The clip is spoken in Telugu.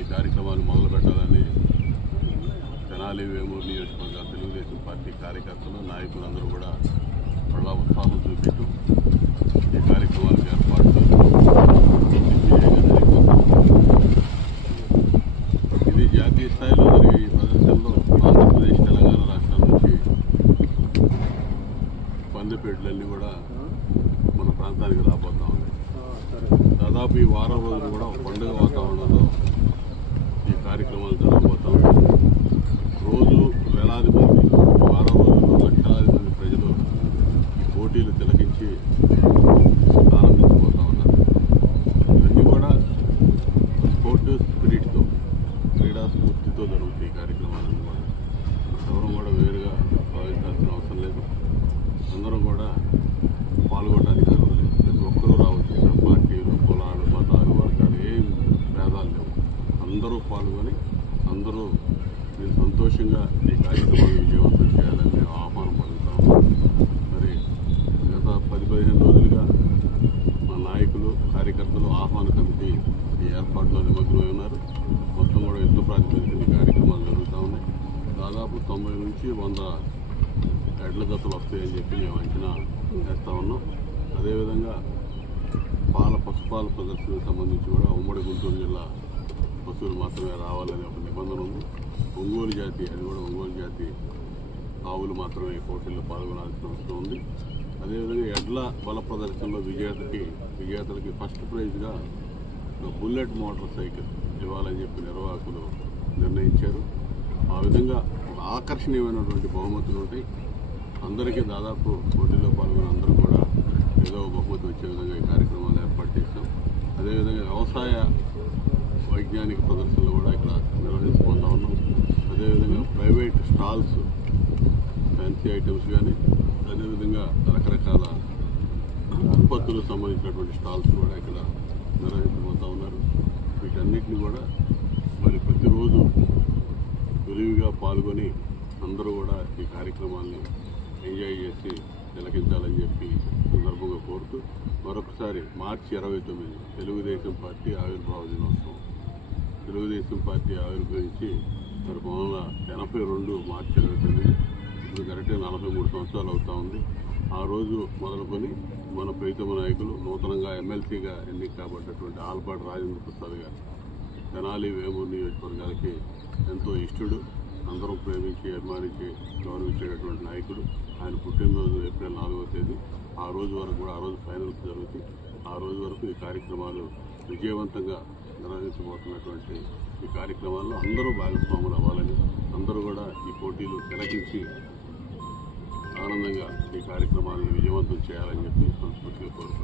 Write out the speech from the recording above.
ఈ కార్యక్రమాన్ని మొదలు పెట్టాలని తెనాలి వేమూరు నియోజకవర్గ తెలుగుదేశం పార్టీ కార్యకర్తలు నాయకులందరూ కూడా చాలా ఉత్సాహం చూపిస్తూ ఈ కార్యక్రమాలకు ఏర్పాటు ఇది జాతీయ స్థాయిలో జరిగే ఈ ప్రదర్శనలో ఆంధ్రప్రదేశ్ తెలంగాణ రాష్ట్రాల నుంచి పందిపేటలన్నీ కూడా మన ప్రాంతానికి రాబోతా ఉన్నాయి. దాదాపు ఈ వారం రోజులు కూడా పండుగ వాతావరణంలో ఈ కార్యక్రమాలు జరగబోతా ఉన్నాయి. రోజు వేలాది మంది, వారం రోజుల్లో లక్షలాది మంది ప్రజలు ఈ పోటీలు తిలకించి ఆనందించబోతా ఉన్నారు. ఇవన్నీ కూడా స్పోర్ట్ స్పిరిట్తో, క్రీడా స్ఫూర్తితో జరుగుతాయి ఈ కార్యక్రమాలన్నీ కూడా. ఎవరు కూడా వేరుగా భావించాల్సిన అవసరం లేదు. అందరూ కూడా పాల్గొనడానికి జరగలేదు. ప్రతి ఒక్కరూ రావచ్చు. ఇక్కడ పార్టీలు, కులాలు, మతాలు, వర్గాలు ఏం భేదాలు లేవు. అందరూ పాల్గొని అందరూ మీరు సంతోషంగా ఈ కార్యక్రమాన్ని విజయవంతం చేయాలని మేము ఆహ్వానం పలుకుతాము. మరి గత 10-15 రోజులుగా మా నాయకులు, కార్యకర్తలు, ఆహ్వాన కమిటీ ఈ ఏర్పాటులో నిమగ్నమై ఉన్నారు. మొత్తం కూడా యుద్ధ ప్రాతిపదికన ఈ కార్యక్రమాలు జరుగుతూ ఉన్నాయి. దాదాపు 90 నుంచి 100 ఎడ్ల జతలు వస్తాయని చెప్పి మేము అంచనా వేస్తూ ఉన్నాం. అదేవిధంగా పశుపాల ప్రదర్శనకు సంబంధించి కూడా ఉమ్మడి గుంటూరు జిల్లా పశువులు మాత్రమే రావాలనే ఒక నిబంధన ఉంది. ఒంగోలు జాతి, అది కూడా ఒంగోలు జాతి ఆవులు మాత్రమే ఈ పోటీల్లో పాల్గొనాల్సిన అవసరం ఉంది. అదేవిధంగా ఎడ్ల బల ప్రదర్శనలో విజేతలకి ఫస్ట్ ప్రైజ్గా బుల్లెట్ మోటార్ సైకిల్ ఇవ్వాలని చెప్పి నిర్వాహకులు నిర్ణయించారు. ఆ విధంగా ఒక ఆకర్షణీయమైనటువంటి బహుమతులు ఉంటాయి. అందరికీ దాదాపు పోటీలో పాల్గొన్న అందరూ కూడా ఏదో బహుమతి వచ్చే విధంగా ఈ కార్యక్రమాలు ఏర్పాటు చేస్తాం. అదేవిధంగా వ్యవసాయ వైజ్ఞానిక ప్రదర్శనలు కూడా ఇక్కడ నిర్వహించుకుంటా ఉన్నాం. అదేవిధంగా ప్రైవేట్ స్టాల్స్, ఫ్యాన్సీ ఐటమ్స్ కానీ, అదేవిధంగా రకరకాల ఉత్పత్తులకు సంబంధించినటువంటి స్టాల్స్ కూడా ఇక్కడ నిర్వహించబోతూ ఉన్నారు. వీటన్నిటిని కూడా మరి ప్రతిరోజు విరివిగా పాల్గొని అందరూ కూడా ఈ కార్యక్రమాన్ని ఎంజాయ్ చేసి తిలకించాలని చెప్పి సందర్భంగా కోరుతూ మరొకసారి మార్చి 29 తెలుగుదేశం పార్టీ ఆవిర్భావ దినోత్సవం. తెలుగుదేశం పార్టీ ఆవిర్భవించి మరి 1982 మార్చి 29, ఇప్పుడు కరెక్ట్గా 43 సంవత్సరాలు అవుతా ఉంది. ఆ రోజు మొదలుకొని మన ప్రీతమ నాయకులు, నూతనంగా ఎమ్మెల్సీగా ఎన్నిక కాబట్టినటువంటి ఆలపాటి రాజేంద్ర ప్రసాద్ గారు తెనాలి వేమూరు నియోజకవర్గాలకి ఎంతో ఇష్టడు, అందరూ ప్రేమించి, అభిమానించి, గౌరవించేటటువంటి నాయకుడు. ఆయన పుట్టినరోజు ఏప్రిల్ 4వ తేదీ. ఆ రోజు వరకు కూడా, ఆ రోజు ఫైనల్స్ జరుగుతాయి. ఆ రోజు వరకు ఈ కార్యక్రమాలు విజయవంతంగా నిర్వహించబోతున్నటువంటి ఈ కార్యక్రమాల్లో అందరూ భాగస్వాములు అవ్వాలని, అందరూ కూడా ఈ పోటీలు తిలకించి ఆనందంగా ఈ కార్యక్రమాలను విజయవంతం చేయాలని చెప్పి సంస్కృతిగా కోరుకుంటున్నాను.